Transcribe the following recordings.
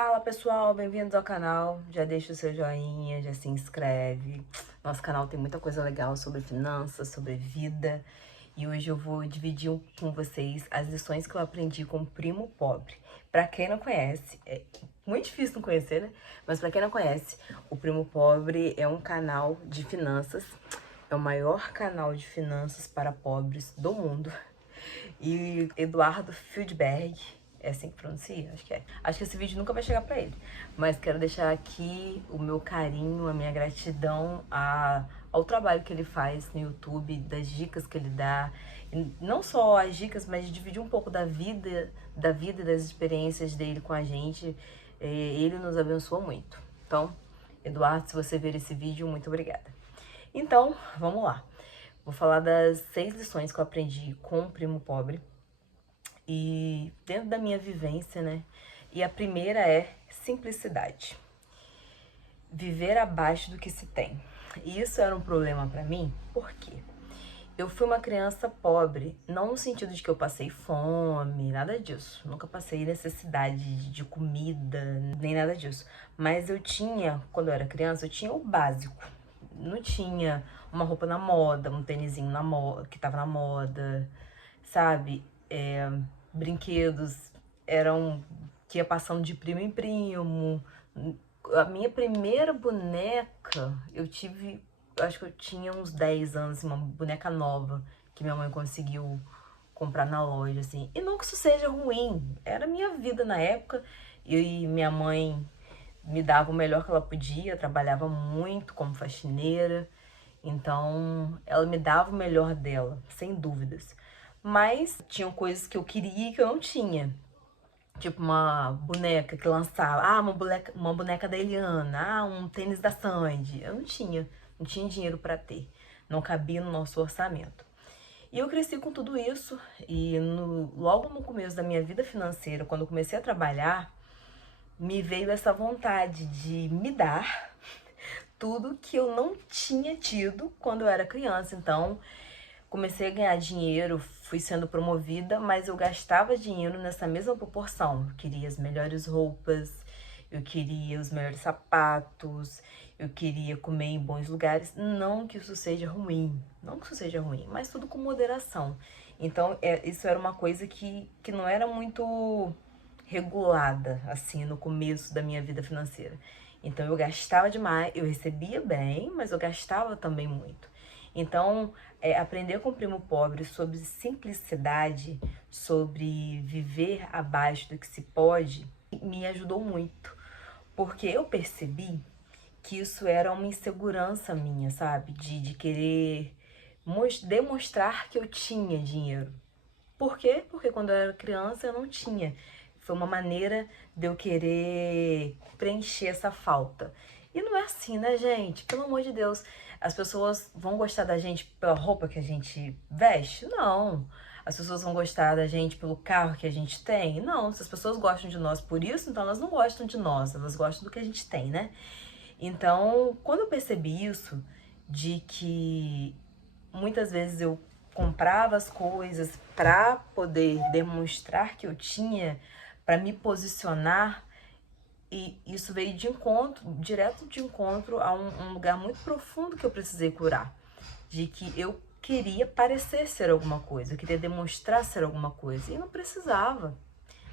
Fala pessoal, bem-vindos ao canal. Já deixa o seu joinha, já se inscreve. Nosso canal tem muita coisa legal sobre finanças, sobre vida. E hoje eu vou dividir com vocês as lições que eu aprendi com o Primo Pobre. Pra quem não conhece, é muito difícil não conhecer, né? Mas pra quem não conhece, o Primo Pobre é um canal de finanças. É o maior canal de finanças para pobres do mundo. E Eduardo Fieldberg, é assim que pronuncia? Acho que é. Acho que esse vídeo nunca vai chegar pra ele. Mas quero deixar aqui o meu carinho, a minha gratidão ao trabalho que ele faz no YouTube, das dicas que ele dá. E não só as dicas, mas dividir um pouco da vida e das experiências dele com a gente. Ele nos abençoa muito. Então, Eduardo, se você ver esse vídeo, muito obrigada. Então, vamos lá. Vou falar das 6 lições que eu aprendi com o Primo Pobre e dentro da minha vivência, né? E a primeira é simplicidade. Viver abaixo do que se tem. E isso era um problema pra mim, por quê? Eu fui uma criança pobre, não no sentido de que eu passei fome, nada disso. Nunca passei necessidade de comida, nem nada disso. Mas eu tinha, quando eu era criança, eu tinha o básico. Não tinha uma roupa na moda, um tênisinho na moda, que tava na moda, sabe? Brinquedos eram que ia passando de primo em primo. A minha primeira boneca, acho que eu tinha uns 10 anos, uma boneca nova que minha mãe conseguiu comprar na loja, assim. E não que isso seja ruim, era a minha vida na época e minha mãe me dava o melhor que ela podia, trabalhava muito como faxineira, então ela me dava o melhor dela, sem dúvidas. Mas tinham coisas que eu queria e que eu não tinha. Tipo uma boneca que lançava, uma boneca da Eliana, um tênis da Sandy. Eu não tinha dinheiro pra ter, não cabia no nosso orçamento. E eu cresci com tudo isso e logo no começo da minha vida financeira, quando eu comecei a trabalhar, me veio essa vontade de me dar tudo que eu não tinha tido quando eu era criança. Então, comecei a ganhar dinheiro, fui sendo promovida, mas eu gastava dinheiro nessa mesma proporção. Eu queria as melhores roupas, eu queria os melhores sapatos, eu queria comer em bons lugares. Não que isso seja ruim, não que isso seja ruim, mas tudo com moderação. Então, isso era uma coisa que não era muito regulada, assim, no começo da minha vida financeira. Então, eu gastava demais, eu recebia bem, mas eu gastava também muito. Então, aprender com o Primo Pobre sobre simplicidade, sobre viver abaixo do que se pode, me ajudou muito. Porque eu percebi que isso era uma insegurança minha, sabe? De querer demonstrar que eu tinha dinheiro. Por quê? Porque quando eu era criança eu não tinha. Foi uma maneira de eu querer preencher essa falta. E não é assim, né, gente? Pelo amor de Deus. As pessoas vão gostar da gente pela roupa que a gente veste? Não. As pessoas vão gostar da gente pelo carro que a gente tem? Não. Se as pessoas gostam de nós por isso, então elas não gostam de nós. Elas gostam do que a gente tem, né? Então, quando eu percebi isso, de que muitas vezes eu comprava as coisas para poder demonstrar que eu tinha, para me posicionar, e isso veio de encontro, direto de encontro a um lugar muito profundo que eu precisei curar, de que eu queria parecer ser alguma coisa, eu queria demonstrar ser alguma coisa, e não precisava.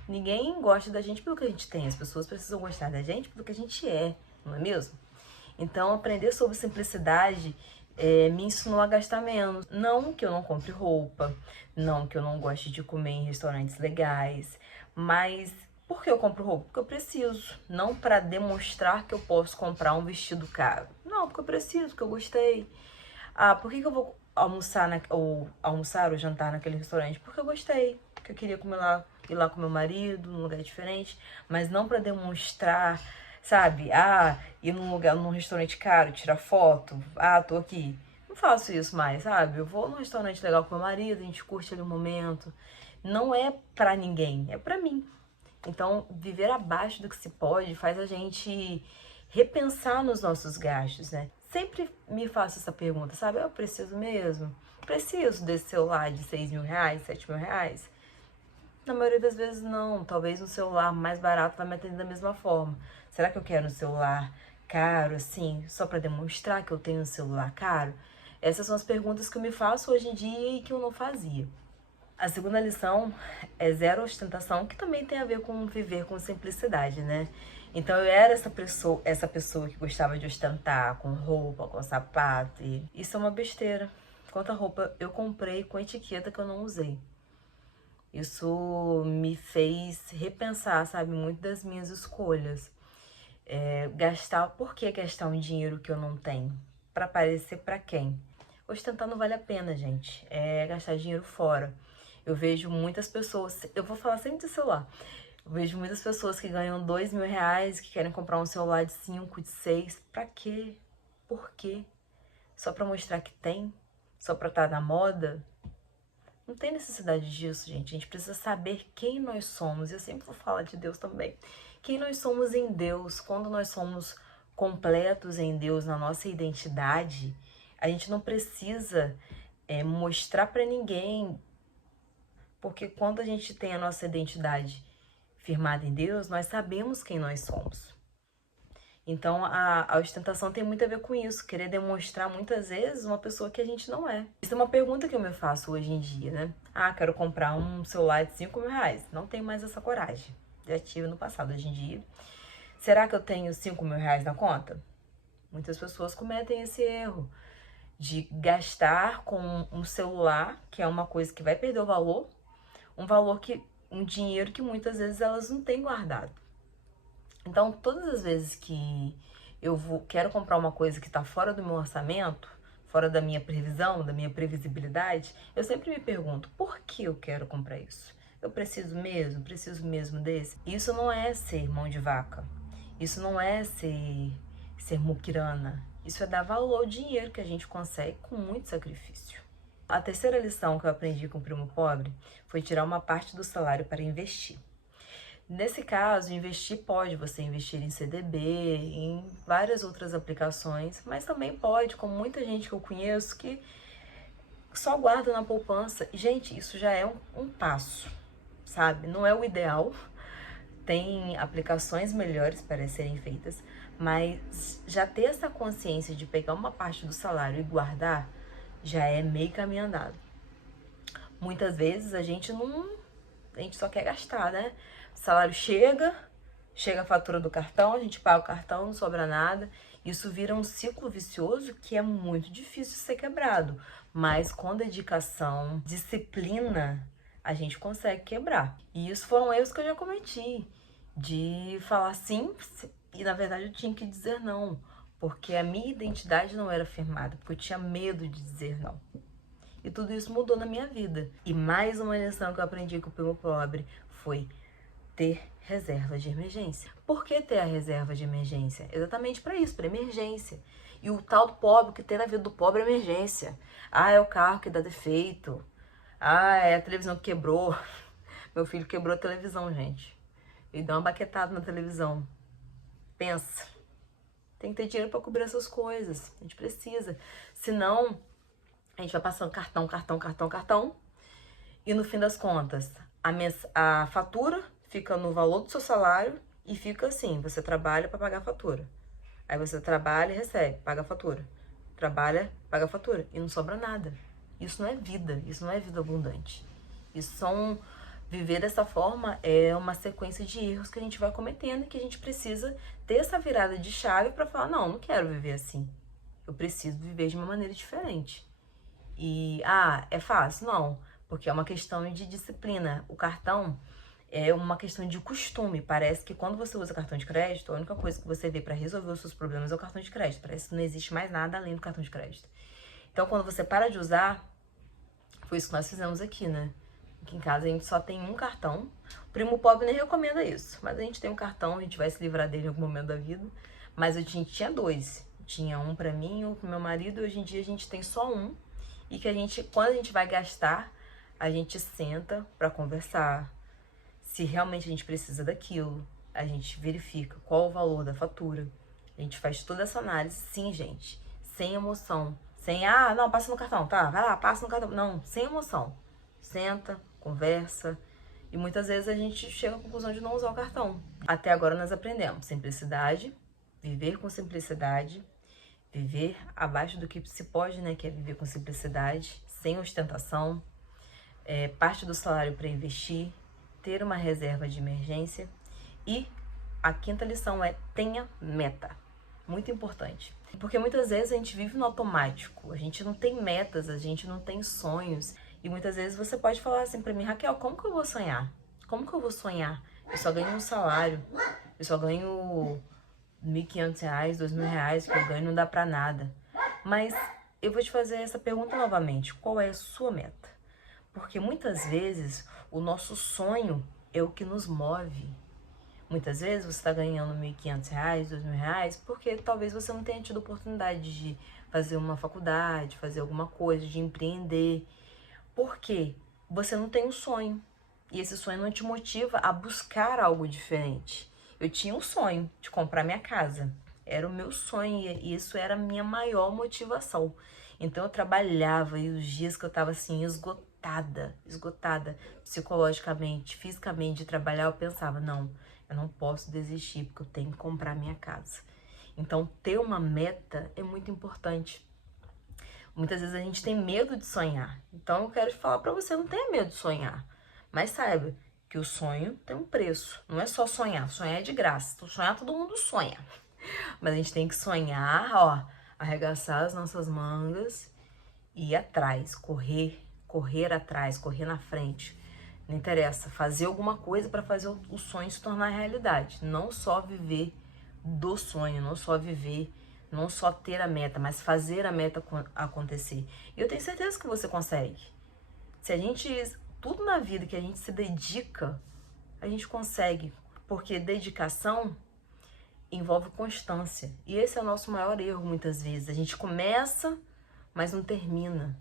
Ninguém gosta da gente pelo que a gente tem, as pessoas precisam gostar da gente pelo que a gente é, não é mesmo? Então, aprender sobre simplicidade me ensinou a gastar menos. Não que eu não compre roupa, não que eu não goste de comer em restaurantes legais, mas por que eu compro roupa? Porque eu preciso. Não para demonstrar que eu posso comprar um vestido caro. Não, porque eu preciso, porque eu gostei. Ah, por que eu vou almoçar ou jantar naquele restaurante? Porque eu gostei, porque eu queria ir lá com meu marido, num lugar diferente, mas não para demonstrar, sabe? Ir num restaurante caro, tirar foto. Tô aqui. Não faço isso mais, sabe? Eu vou num restaurante legal com meu marido, a gente curte ali o momento. Não é pra ninguém, é pra mim. Então, viver abaixo do que se pode faz a gente repensar nos nossos gastos, né? Sempre me faço essa pergunta, sabe? Eu preciso mesmo? Preciso desse celular de 6 mil reais, 7 mil reais? Na maioria das vezes não. Talvez um celular mais barato vai me atender da mesma forma. Será que eu quero um celular caro, assim, só para demonstrar que eu tenho um celular caro? Essas são as perguntas que eu me faço hoje em dia e que eu não fazia. A segunda lição é zero ostentação, que também tem a ver com viver com simplicidade, né? Então eu era essa pessoa que gostava de ostentar com roupa, com sapato. E isso é uma besteira. Quanta roupa eu comprei com etiqueta que eu não usei. Isso me fez repensar, sabe, muito das minhas escolhas. Por que gastar um dinheiro que eu não tenho? Pra parecer pra quem? Ostentar não vale a pena, gente. É gastar dinheiro fora. Eu vejo muitas pessoas, eu vou falar sempre de celular. Eu vejo muitas pessoas que ganham R$ 2.000, que querem comprar um celular de 5, de 6. Pra quê? Por quê? Só pra mostrar que tem? Só pra estar na moda? Não tem necessidade disso, gente. A gente precisa saber quem nós somos. Eu sempre vou falar de Deus também. Quem nós somos em Deus. Quando nós somos completos em Deus, na nossa identidade, a gente não precisa mostrar pra ninguém. Porque quando a gente tem a nossa identidade firmada em Deus, nós sabemos quem nós somos. Então, a ostentação tem muito a ver com isso, querer demonstrar muitas vezes uma pessoa que a gente não é. Isso é uma pergunta que eu me faço hoje em dia, né? Ah, quero comprar um celular de R$ 5.000. Não tenho mais essa coragem. Já tive no passado, hoje em dia. Será que eu tenho R$ 5.000 na conta? Muitas pessoas cometem esse erro de gastar com um celular, que é uma coisa que vai perder o valor, um dinheiro que muitas vezes elas não têm guardado. Então, todas as vezes que quero comprar uma coisa que está fora do meu orçamento, fora da minha previsão, da minha previsibilidade, eu sempre me pergunto, por que eu quero comprar isso? Eu preciso mesmo? Preciso mesmo desse? Isso não é ser mão de vaca. Isso não é ser muquirana. Isso é dar valor ao dinheiro que a gente consegue com muito sacrifício. A terceira lição que eu aprendi com o primo pobre foi tirar uma parte do salário para investir. Nesse caso, você investir em CDB, em várias outras aplicações, mas também pode, como muita gente que eu conheço, que só guarda na poupança. Gente, isso já é um passo, sabe? Não é o ideal, tem aplicações melhores para serem feitas, mas já ter essa consciência de pegar uma parte do salário e guardar, já é meio caminho andado. Muitas vezes a gente só quer gastar, né? O salário chega a fatura do cartão, a gente paga o cartão, não sobra nada. Isso vira um ciclo vicioso que é muito difícil de ser quebrado. Mas com dedicação, disciplina, a gente consegue quebrar. E isso foram erros que eu já cometi. De falar sim e na verdade eu tinha que dizer não. Porque a minha identidade não era firmada, porque eu tinha medo de dizer não. E tudo isso mudou na minha vida. E mais uma lição que eu aprendi com o primo pobre foi ter reserva de emergência. Por que ter a reserva de emergência? Exatamente para isso, para emergência. E o tal do pobre, que tem na vida do pobre é emergência. Ah, é o carro que dá defeito. Ah, é a televisão que quebrou. Meu filho quebrou a televisão, gente. Ele deu uma baquetada na televisão. Pensa. Tem que ter dinheiro para cobrir essas coisas. A gente precisa. Senão, a gente vai passando cartão. E no fim das contas, a fatura fica no valor do seu salário e fica assim, você trabalha para pagar a fatura. Aí você trabalha e recebe, paga a fatura. Trabalha, paga a fatura e não sobra nada. Isso não é vida, isso não é vida abundante. Viver dessa forma é uma sequência de erros que a gente vai cometendo e que a gente precisa ter essa virada de chave para falar, não quero viver assim. Eu preciso viver de uma maneira diferente. E, é fácil? Não, porque é uma questão de disciplina. O cartão é uma questão de costume. Parece que quando você usa cartão de crédito, a única coisa que você vê para resolver os seus problemas é o cartão de crédito. Parece que não existe mais nada além do cartão de crédito. Então, quando você para de usar, foi isso que nós fizemos aqui, né? Aqui em casa a gente só tem um cartão. O primo pobre nem recomenda isso, mas a gente tem um cartão, a gente vai se livrar dele em algum momento da vida. Mas a gente tinha dois. Tinha um para mim e um pro meu marido, e hoje em dia a gente tem só um. E que quando a gente vai gastar, a gente senta para conversar. Se realmente a gente precisa daquilo, a gente verifica qual o valor da fatura. A gente faz toda essa análise, sim, gente. Sem emoção. Sem, não, passa no cartão, tá? Vai lá, passa no cartão. Não, sem emoção. Senta, conversa E muitas vezes a gente chega à conclusão de não usar o cartão. Até agora nós aprendemos simplicidade, viver com simplicidade, viver abaixo do que se pode, né? Que é viver com simplicidade, sem ostentação, parte do salário para investir, ter uma reserva de emergência. E a quinta lição é: tenha meta. Muito importante. Porque muitas vezes a gente vive no automático, a gente não tem metas, a gente não tem sonhos. E muitas vezes você pode falar assim pra mim: Raquel, como que eu vou sonhar? Como que eu vou sonhar? Eu só ganho um salário, eu só ganho R$1.500, R$2.000, que eu ganho não dá pra nada. Mas eu vou te fazer essa pergunta novamente: qual é a sua meta? Porque muitas vezes o nosso sonho é o que nos move. Muitas vezes você está ganhando R$1.500, R$2.000, porque talvez você não tenha tido oportunidade de fazer uma faculdade, fazer alguma coisa, de empreender. Porque você não tem um sonho. E esse sonho não te motiva a buscar algo diferente. Eu tinha um sonho de comprar minha casa. Era o meu sonho e isso era a minha maior motivação. Então eu trabalhava e os dias que eu tava assim, esgotada psicologicamente, fisicamente de trabalhar, eu pensava: não, eu não posso desistir porque eu tenho que comprar minha casa. Então ter uma meta é muito importante. Muitas vezes a gente tem medo de sonhar. Então eu quero te falar pra você: não tenha medo de sonhar. Mas saiba que o sonho tem um preço. Não é só sonhar. Sonhar é de graça. Tu sonhar, todo mundo sonha. Mas a gente tem que sonhar, ó, arregaçar as nossas mangas e ir atrás, correr atrás, correr na frente. Não interessa, fazer alguma coisa para fazer o sonho se tornar realidade. Não só viver do sonho, não só ter a meta, mas fazer a meta acontecer. E eu tenho certeza que você consegue. Se a gente, tudo na vida que a gente se dedica, a gente consegue. Porque dedicação envolve constância. E esse é o nosso maior erro muitas vezes. A gente começa, mas não termina.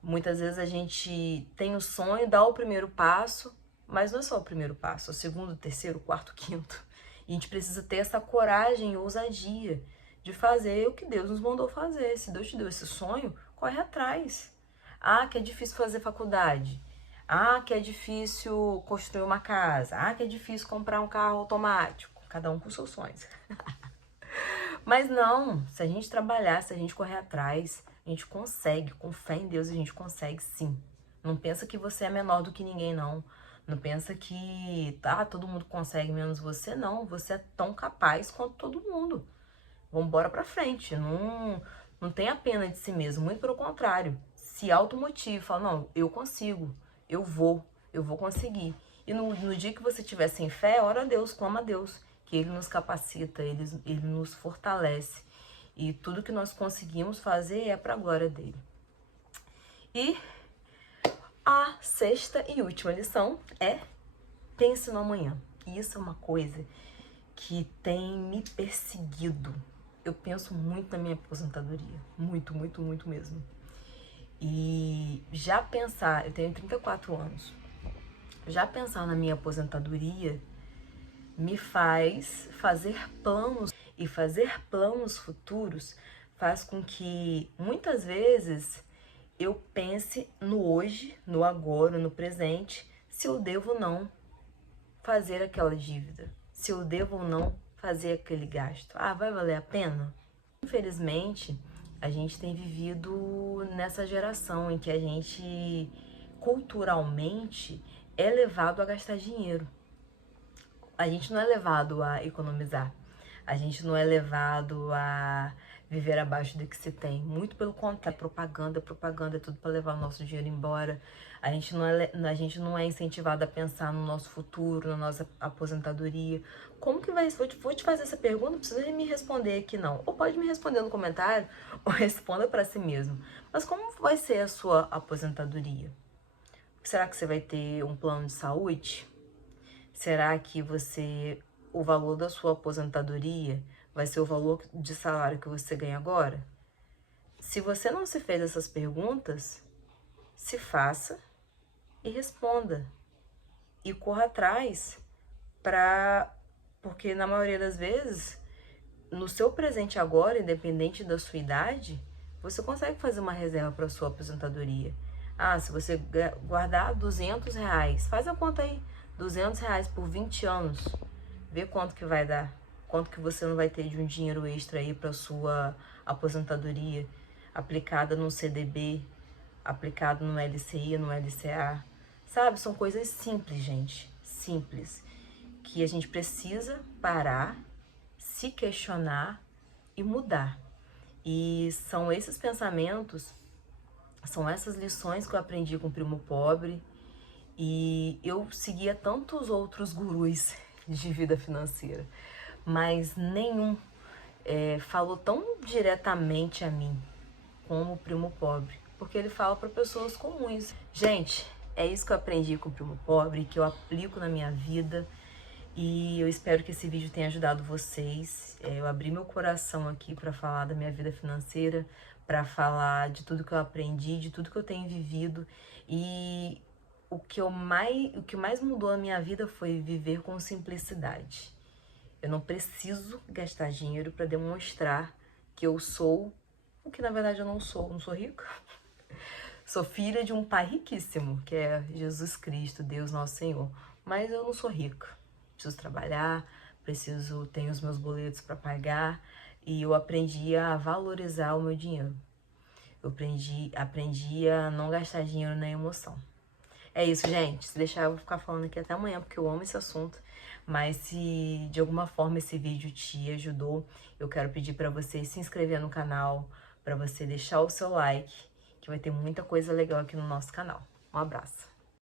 Muitas vezes a gente tem o sonho, dá o primeiro passo, mas não é só o primeiro passo, é o segundo, terceiro, quarto, quinto. E a gente precisa ter essa coragem e ousadia de fazer o que Deus nos mandou fazer. Se Deus te deu esse sonho, corre atrás. Ah, que é difícil fazer faculdade. Ah, que é difícil construir uma casa. Ah, que é difícil comprar um carro automático. Cada um com seus sonhos. Mas não, se a gente trabalhar, se a gente correr atrás, a gente consegue. Com fé em Deus, a gente consegue sim. Não pensa que você é menor do que ninguém, não. Não pensa que todo mundo consegue menos você, não. Você é tão capaz quanto todo mundo. Vambora pra frente. Não tenha pena de si mesmo. Muito pelo contrário. Se automotive. Fala: não, eu consigo. Eu vou conseguir. E no dia que você tiver sem fé, ora a Deus, clama a Deus. Que Ele nos capacita, Ele nos fortalece. E tudo que nós conseguimos fazer é pra glória dEle. E a sexta e última lição é: pense no amanhã. E isso é uma coisa que tem me perseguido. Eu penso muito na minha aposentadoria. Muito, muito, muito mesmo. E já pensar, eu tenho 34 anos, já pensar na minha aposentadoria me faz fazer planos. E fazer planos futuros faz com que muitas vezes eu pense no hoje, no agora, no presente, se eu devo ou não fazer aquela dívida, se eu devo ou não fazer aquele gasto. Vai valer a pena? Infelizmente, a gente tem vivido nessa geração em que a gente culturalmente é levado a gastar dinheiro. A gente não é levado a economizar. A gente não é levado a viver abaixo do que se tem. Muito pelo contrário, propaganda é tudo para levar o nosso dinheiro embora. A gente não é incentivado a pensar no nosso futuro, na nossa aposentadoria. Como que vai ser? Vou te fazer essa pergunta, não precisa me responder aqui não. Ou pode me responder no comentário, ou responda para si mesmo. Mas como vai ser a sua aposentadoria? Será que você vai ter um plano de saúde? Será que o valor da sua aposentadoria vai ser o valor de salário que você ganha agora? Se você não se fez essas perguntas, se faça e responda. E corra atrás porque na maioria das vezes, no seu presente agora, independente da sua idade, você consegue fazer uma reserva para sua aposentadoria. Ah, se você guardar R$ 200, faz a conta aí, R$ 200 por 20 anos, vê quanto que vai dar, quanto que você não vai ter de um dinheiro extra aí para sua aposentadoria, aplicada no CDB, aplicado no LCI, no LCA, sabe? São coisas simples, gente, simples, que a gente precisa parar, se questionar e mudar. E são esses pensamentos, são essas lições que eu aprendi com o Primo Pobre, e eu seguia tantos outros gurus de vida financeira, mas nenhum falou tão diretamente a mim como o Primo Pobre, porque ele fala para pessoas comuns. Gente, é isso que eu aprendi com o Primo Pobre, que eu aplico na minha vida, e eu espero que esse vídeo tenha ajudado vocês. Eu abri meu coração aqui para falar da minha vida financeira, para falar de tudo que eu aprendi, de tudo que eu tenho vivido, e o que mais mudou a minha vida foi viver com simplicidade. Eu não preciso gastar dinheiro para demonstrar que eu sou o que na verdade eu não sou. Não sou rica. Sou filha de um pai riquíssimo, que é Jesus Cristo, Deus Nosso Senhor. Mas eu não sou rica. Preciso trabalhar, tenho os meus boletos para pagar, e eu aprendi a valorizar o meu dinheiro. Eu aprendi a não gastar dinheiro na emoção. É isso, gente. Se deixar, eu vou ficar falando aqui até amanhã, porque eu amo esse assunto. Mas se de alguma forma esse vídeo te ajudou, eu quero pedir para você se inscrever no canal, para você deixar o seu like, que vai ter muita coisa legal aqui no nosso canal. Um abraço.